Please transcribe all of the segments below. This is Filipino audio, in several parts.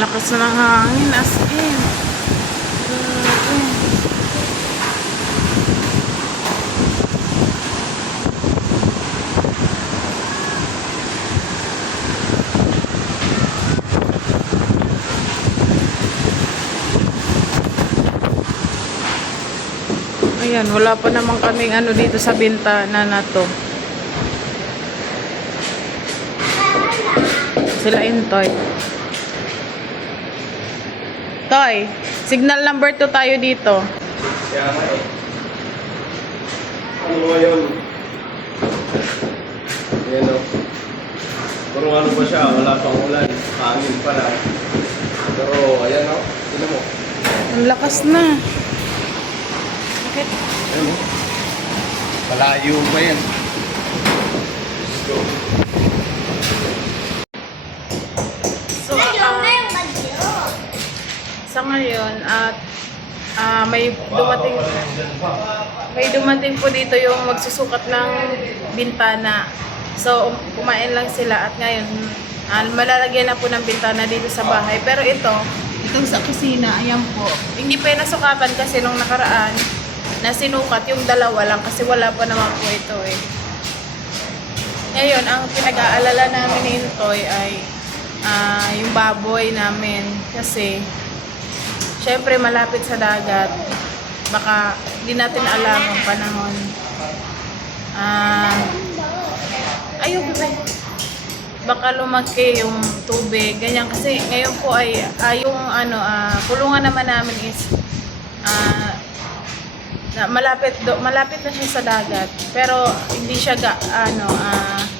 Lakas na ng hangin as in. Grabe. Ayan, wala pa naman kaming ano dito sa bintana na to. Sila Intoy. Toy, signal number 2 tayo dito. Kaya nga eh. Ano nga yun? Ayan o. Pero ano ba siya? Wala pang ulan. Hangin pa lang. Pero ayan o. Tignan mo. Ang lakas na. Bakit? Ayan o. Malayo pa yan. Let's go. So, sa ngayon at may dumating po dito yung magsusukat ng bintana. So kumain lang sila at ngayon malalagyan na po ng bintana dito sa bahay. Pero itong sa kusina, ayan po. Hindi pa nasukatan kasi nung nakaraan na sinukat yung dalawa lang kasi wala pa naman po ito eh. Ngayon, ang pinag-aalala namin ni Intoy ay yung baboy namin kasi syempre malapit sa dagat, baka hindi natin alam ang panahon. Ayun, baka lumaki yung tubig, ganyan. Kasi ngayon po ay yung kulungan naman namin is malapit na siya sa dagat. Pero hindi siya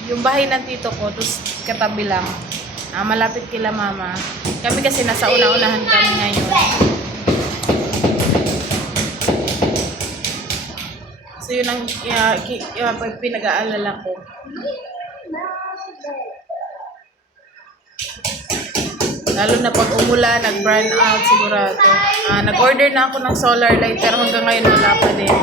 yung bahay ng tito ko, tapos katabi lang. Malapit kila mama. Kami kasi nasa una-unahan kami ngayon. So yun ang pinag-aalala ko. Lalo na pag umulan, nag-burn out sigurado. Nag-order na ako ng solar light pero hanggang ngayon wala pa din.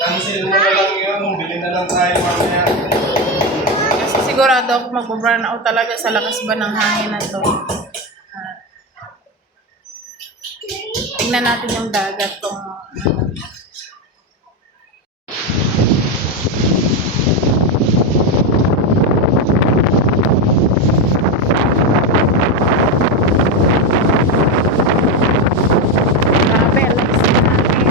Cancel mo na lang yun. Bili na lang tayo mamaya. Sigurado ako mag-burn out talaga sa lakas ba ng hangin na to. Tingnan natin yung dagat kung grabe, lakas ng hangin.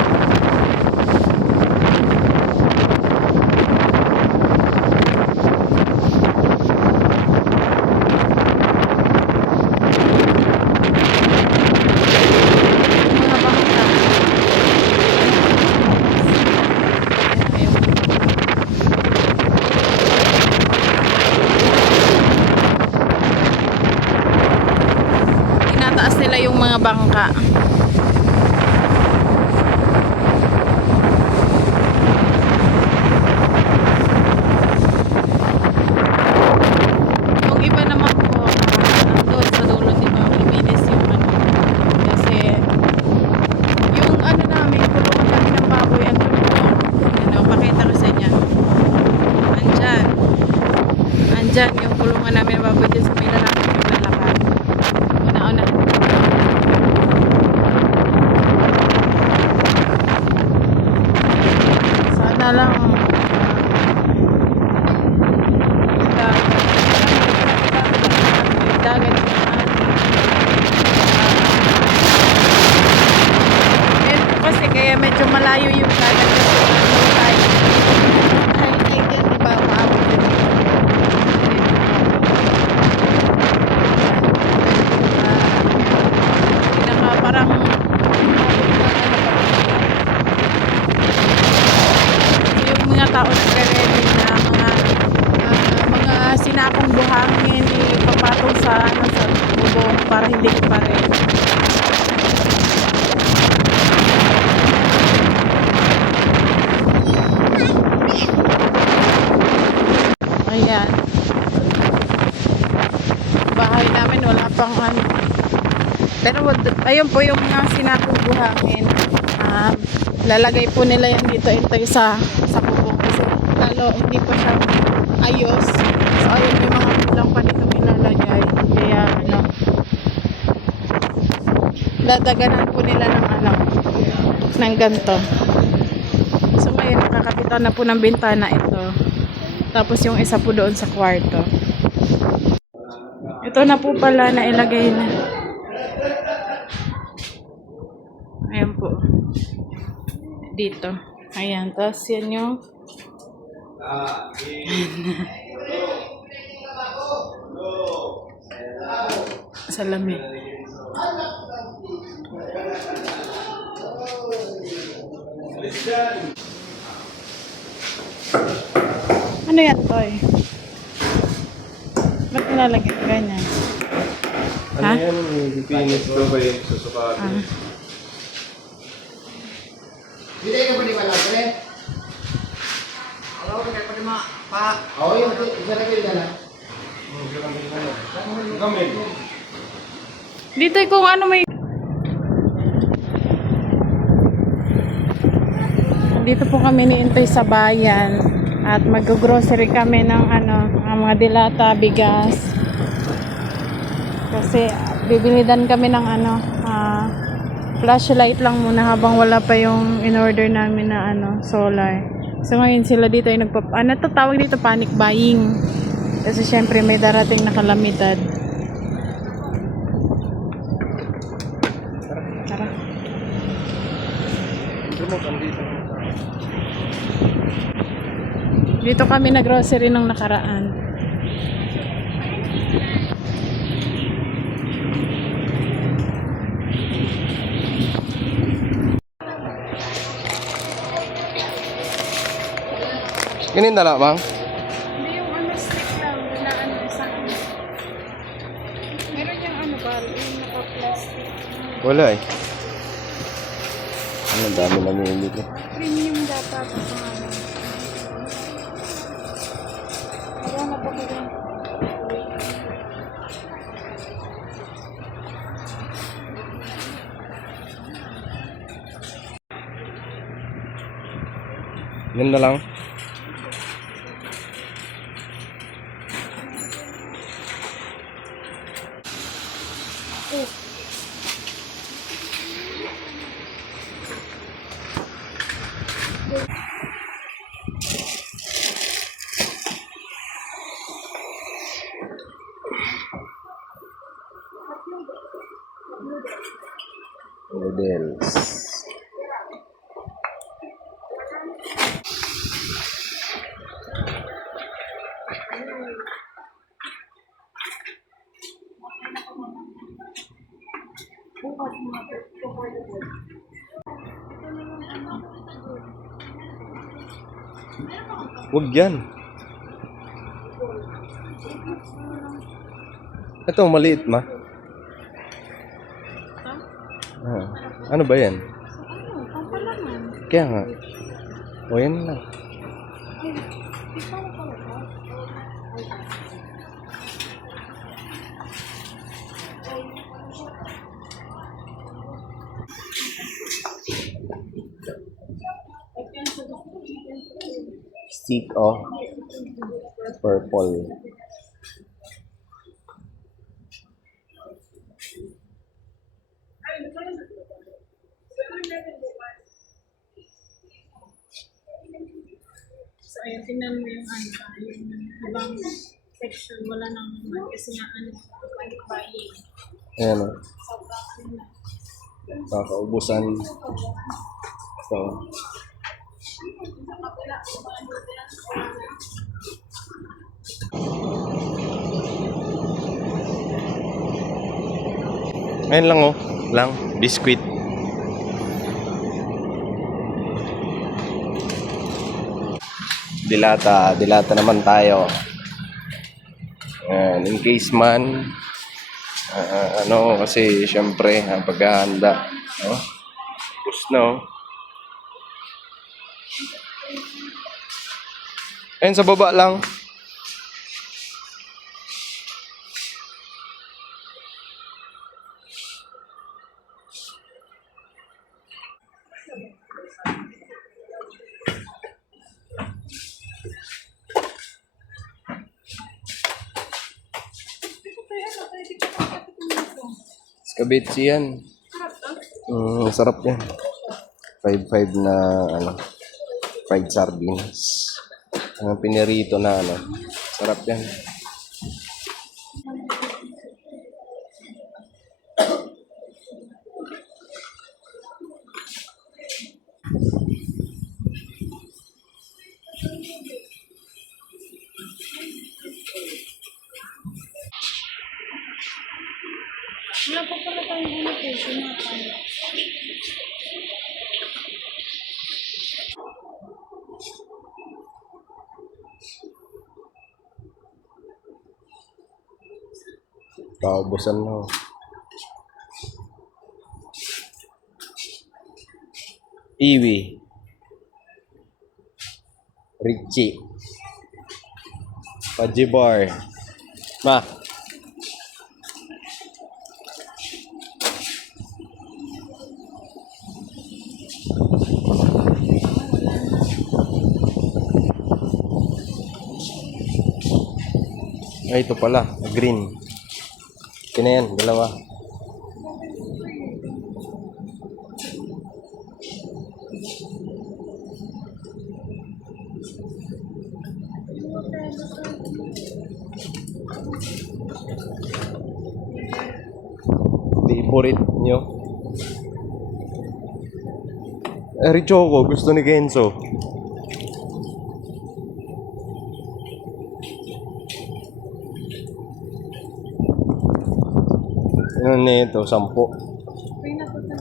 Tinataas nila yung mga bangka. Yung iba naman po, doon sa dulo, di ba, malinis yung kasi yung namin, kulungan namin ng baboy, pakita ko sa inyo. Andyan yung kulungan namin ng baboy dyan sa may lalaki yung lalakad. Una-una. Sana lang dagat kasi kaya medyo malayo yung dagat ay dyan diba maabot yun parang yung mga tao nagre-ready na mga sinakong buhangin ipapatong sa bubong para hindi ipare. Ayan, bahay namin wala pang pero ayun po yung mga sinakong buhangin. Lalagay po nila yan dito sa bubong kasi lalo hindi po siya ayos. So ayun, may mga kulang pa dito ilalagay. Kaya ano, dadaganan po nila ng ano, ng ganto. So ngayon nakakapitan na po ng bintana ito. Tapos yung isa po doon sa kwarto. Ito na po pala na ilagay na. Ayan po. Dito. Ayan. Tapos yan yung salamin. Ano yan, Toy? Ba't nilalagay ka ganyan? Ano Ha? yan? Pinis ko ba yung susukatin? Hindi ka pa di ba lang, pre? Ano ka pa di ma? Pa? Oo, yung isa na kayo dala. Gamit. Dito kung ano may... Dito po kami niintay sa bayan at mag-grocery kami ng ano, ang mga dilata, bigas. Kasi bibilidan kami ng ano, flashlight lang muna habang wala pa yung in-order namin na ano, solar. So ngayon sila dito ay ano to tawag dito, panic buying. Kasi syempre may darating na kalamidad. Tara. Dito kami nag-grocery nung nakaraan. Ganin dala, Mang? Hindi yung ano, stick lang. Wala ano, isang ano. Meron yung ano ba, yung naka-plastic. Wala eh. Ano, dami namimili ko. Premium dapat. Wala na pa ko rin. Yan na lang. Noodles. Huwag yan. Ito, maliit ma. Ah, ano ba yan? Kaya nga. O yan lang. Stick of purple. So ayun, tingnan mo yung ano, yung ibang section, wala nang naman kasi nga ano, panic buying. Ayan o. Sobrang ano na. Kakaubusan. So, ayun lang oh. Lang. Biscuit. Dilata. Dilata naman tayo. In case man, ano, kasi syempre, paghahanda. No? Tapos na oh. Ayun, sa baba lang. Kabitsi yan. Sarap yan. 5-5 na ano, fried sardines. Pinirito na ano. Sarap yan. Wala pa pala tayong ulit eh. Sinapay. Paubusan mo. Iwi. Richie. Pajibar. Ma. Ay, ito pala. Green. Ito na yan. Dalawa. Favorite nyo? Choco, gusto ni Kenzo. Ano nito? 10. Ay, naku na.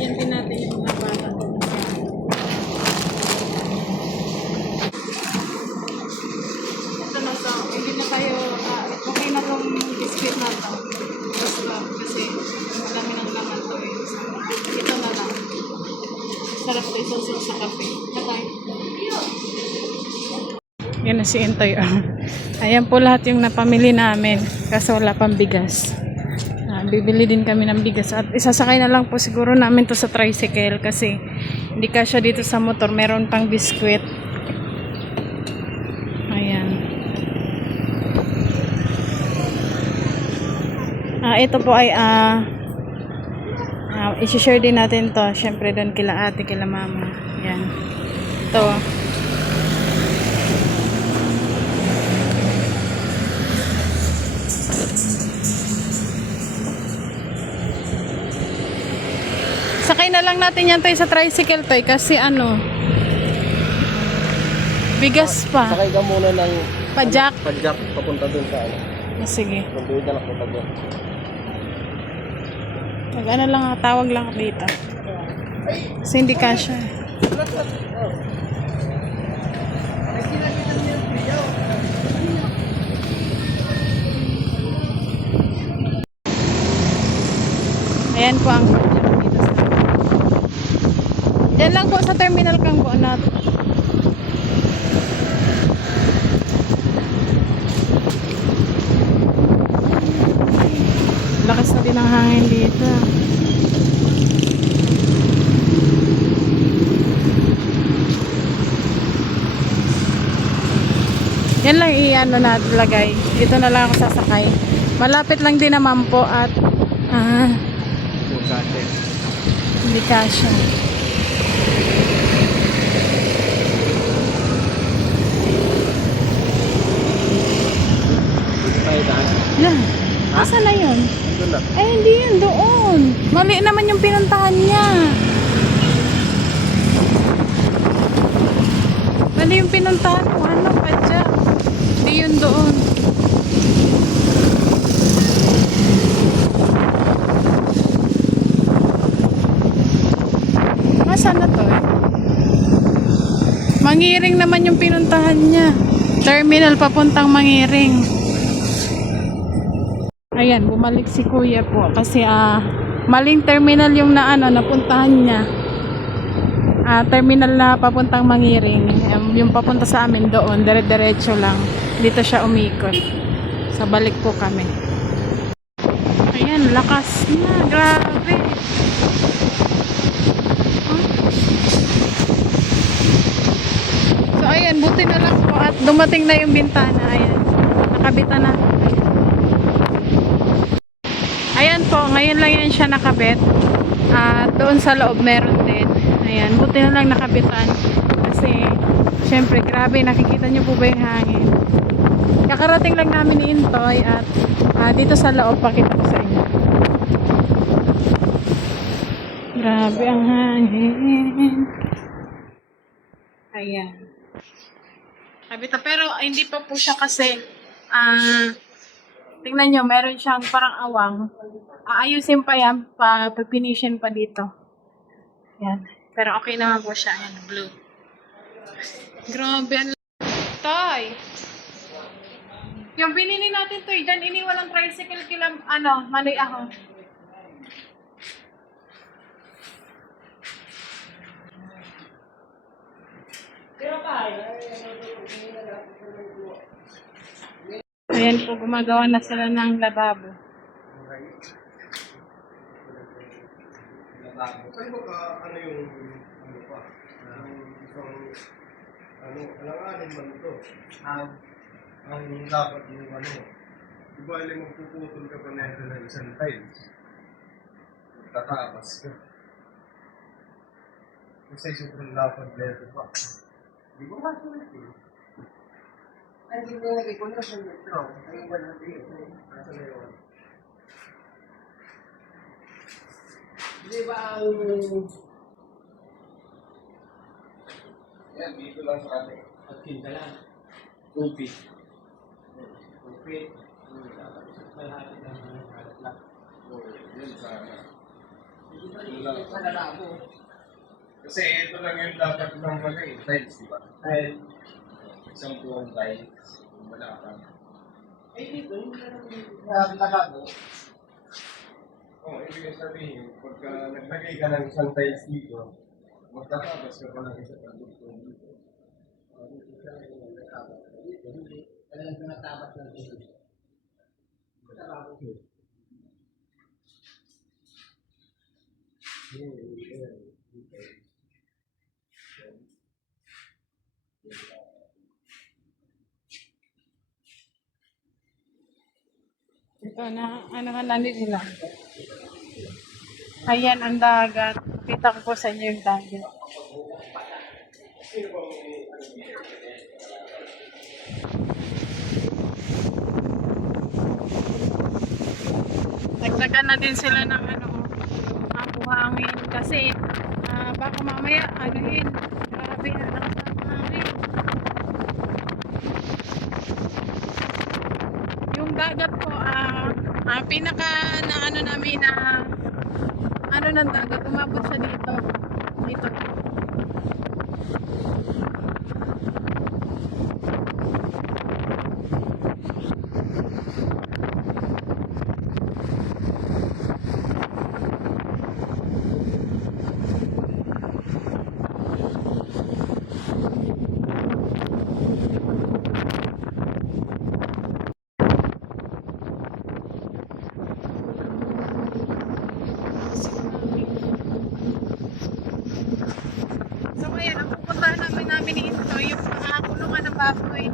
Yan din natin yung mga bata. Ito na sa, hindi na tayo, okay na tong biscuit na to. Basta, kasi madami ng laman to eh. So, ito na lang. Sarap to isusok sa kape. Bye-bye. Yan na si Intoy. Ayan po lahat yung napamili namin. Kaso wala pang bigas. Bibili din kami ng bigas. At isasakay na lang po siguro namin to sa tricycle. Kasi hindi kasya dito sa motor. Meron pang biskwit. Ayan. Ito po ay i-share din natin to. Syempre doon kila ate, kila mama. Ayan. Ito. Sakay na lang natin yan tayo sa tricycle toy kasi ano bigas pa. Sakay ka muna ng Pajak. Pajak papunta dun sa ano. Sige. Nandun ka na punta dun. Ano lang, tawag lang ako dito. Kasi hindi kasya. Ayan po ang dito sa Diyan lang po sa terminal kang buonat. Lakas na din ang hangin dito. Yan lang i-ano na lagay. Dito na lang ako sasakay. Malapit lang din naman po at hindi kasya. Yan. Asa na yun? Dun na. Ay, hindi yun. Doon. Mali naman yung pinuntahan niya. Mali yung pinuntahan mo. Ano pa dyan? Hindi yun doon. Saan na to eh? Mangiring naman yung pinuntahan niya. Terminal papuntang Mangiring. Ayan, bumalik si kuya po. Kasi maling terminal yung napuntahan niya. Terminal na papuntang Mangiring. Yung papunta sa amin doon, dire-diretso lang. Dito siya umikot. Sa balik po kami. Ayan, lakas na. Grabe. So, ayan, buti na lang po at dumating na yung bintana. Ayan, nakabitan na. Ayan po, ngayon lang yan siya nakabit. At doon sa loob meron din. Ayan, buti na lang nakabitan. Kasi, syempre, grabe, nakikita nyo po ba yung hangin? Kakarating lang namin ni Intoy at dito sa loob, pakita ko sa inyo. Grabe ang hangin. Ayan. Kabita, pero hindi pa po siya kasi, tingnan nyo, meron siyang parang awang. Aayusin pa yan, papinishin pa dito. Yan. Pero okay naman po siya. Ayan, blue. Grabe, ang Toy! Yung binili natin to, dyan iniwalang tricycle kila, Manoy Ahon. Ayan po, gumagawa na sila ng lababo. Saan mo ka, ano yung, ano pa, isang, alanganin man ito. Ang dapat yung di ba alam magpuputol ka pa na ito ng isang tiles? Tatakas ka. Kasi sobrang lapad na ito pa. Di ba nga ito? Ay, hindi mo nilagay ko na sa metro. Ay, wala na ito. Nasa na yun. Di ba ang... Yan, dito lang sa atin. At kinta lang. 2 feet. 2 feet. Malapit lang ng halat lang. Yun sana. Sa lalabo. Kasi ito lang yung dapat ng tiles, di ba? Ay, isang buong tiles. Wala ka. Eh, dito, yung lalabo. Oo, ibig sabihin, pagka naglagay ka ng isang tiles dito, magkakabas ka pa ng isang pagdugtong dito. Hindi. Talagang tumatapat lang dito. Ito na, ano ka na nila. Ayan ang dagat. Kita ko po sa inyo yung dagat. Nagtagan na din sila ng buhangin kasi baka mamaya anuhin. Grabe ang lakas ng hangin. Yung dagat po, pinaka na namin na ng dagat, umabot siya dito. Dito. So ngayon, ang pupuntahan namin ito, yung kulungan ng baboy.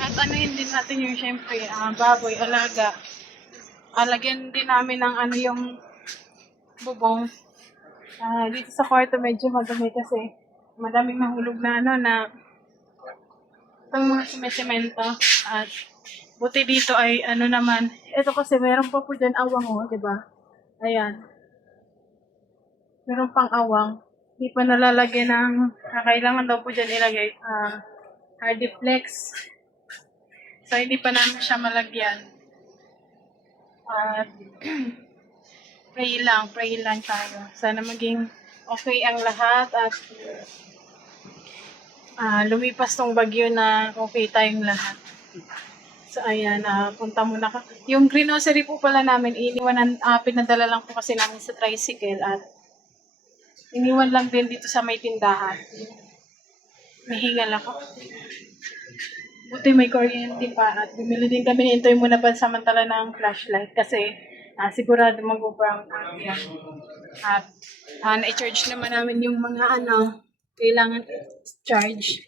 At anuhin din natin yung syempre, baboy, alaga. Alagyan din namin ng yung bubong. Dito sa kwarto medyo madumi kasi madaming nahulog na na itong mga semento. At buti dito ay naman, ito kasi meron pa po dyan awang diba? Ayan. Meron pang awang. Hindi pa nalalagyan ng, kailangan daw po dyan ilagay, hardiplex. So, hindi pa namin siya malagyan. At, pray lang tayo. Sana maging okay ang lahat at lumipas tong bagyo na okay tayong lahat. So, ayan, punta muna ka. Yung grocery po pala namin, pinadala lang po kasi namin sa tricycle at iniwan lang din dito sa may tindahan. Nahingal ako. Buti may kuryente pa at bumili din kami nito muna pansamantala ng flashlight kasi sigurado mag-brown out yan. At na-charge naman namin yung mga kailangan i-charge.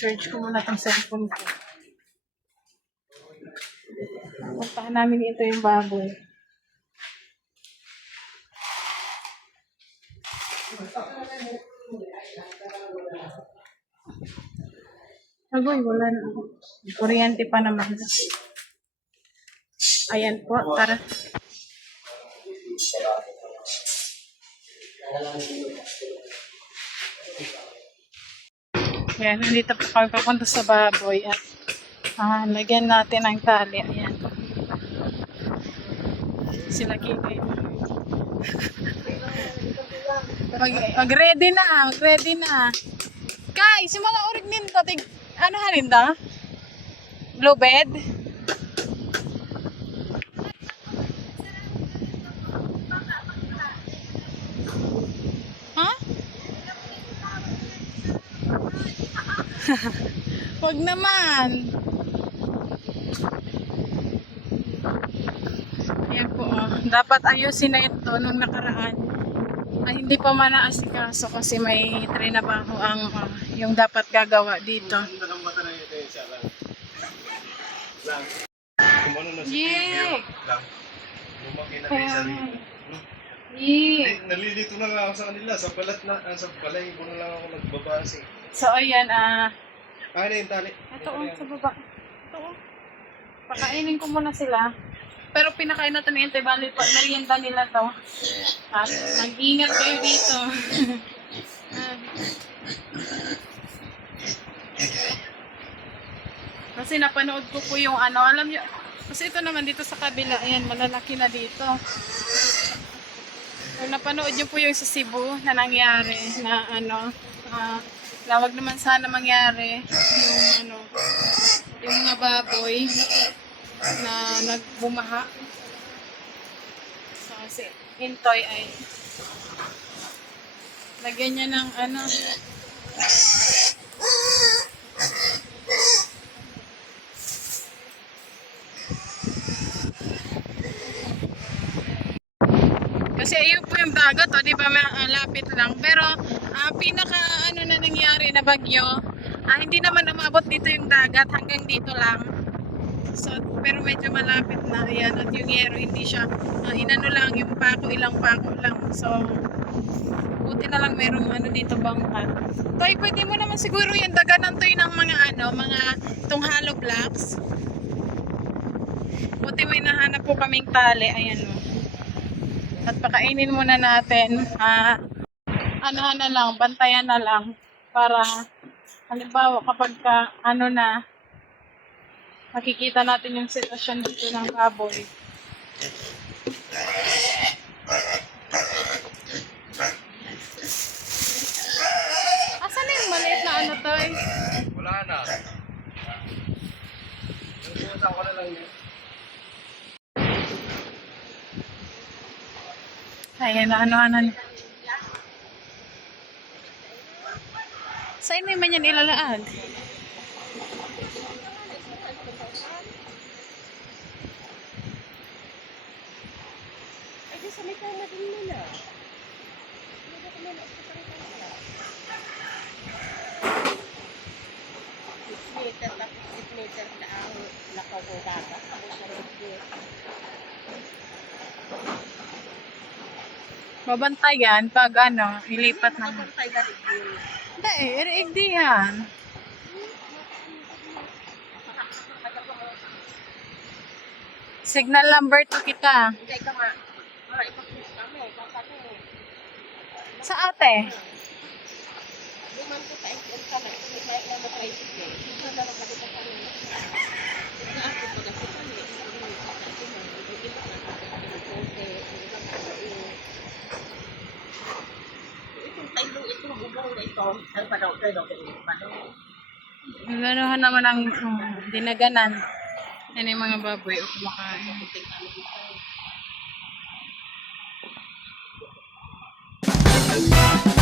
Charge ko muna itong cellphone ko. Puntahan namin ito yung baboy. Agoy, wala na ako. Kuryente pa naman. Ayan po, tara. Ayan, nandito po kami papunta sa baboy. At lagyan natin ang tali. Ayan. Sila Kiki. Mag-ready na, mag-ready na. Kay, si mga urig ninto, ano haninda? Blue bed? Ha? Wag naman. Ayan po, dapat ayusin na ito nung nakaraan. Hindi pa man naasikaso kasi may trinabaho ang yung dapat gagawa dito. Yee! Nalilito na nga ako sa kanila. Sa balay ko na lang ako nagbabase. So ayan, Kaya na yung tali. ito sa baba. Ito pakainin ko muna sila. Pero pinakain natin yung antibali pa. Merienda nila to. At mag-ingat kayo dito. Kasi napanood ko po yung alam nyo. Kasi ito naman dito sa kabila. Ayan, malalaki na dito. Kung napanood nyo po yung sa Cebu na nangyari na lawag naman sana mangyari yung yung mga baboy na nagbumaha. So, si Intoy ay lagyan niya ng kasi ayun po yung dagat, di ba, malapit lang. Pero pinaka na nangyari na bagyo, hindi naman umabot dito yung dagat, hanggang dito lang. So, pero medyo malapit na yan. At yung yero, hindi siya, inano lang, yung pako, ilang pako lang. So, buti na lang merong dito bangka. Toy, pwede mo naman siguro yung daganan toy ng mga mga itong hollow blocks. Buti may nahanap po kaming tali. Ayan o. At pakainin muna natin. Na lang, bantayan na lang. Para, halimbawa, kapag na, makikita natin yung sitwasyon dito ng baboy. Asan na yung maliit na toy? Wala na. Nagpunta ko na lang yun. Ayan, ano. Saan mo man yan ilalaad? Sa may kama din nila. Meter na ang nakabugata. Babantayan pag ilipat na. Hindi, iriigdi yan. Signal number 2 kita. Hindi ka nga. Ipag-push kami. Sa ate? Duman ko tayo yung kalat. Kung may na matricycle. Siguro na lang kasi kami. Siguro ako pag ako kami. Itong bubong na ito. Ang panaw kayo. Gano'n naman ang dinaganan. Yan yung mga baboy o kumakain. Bye.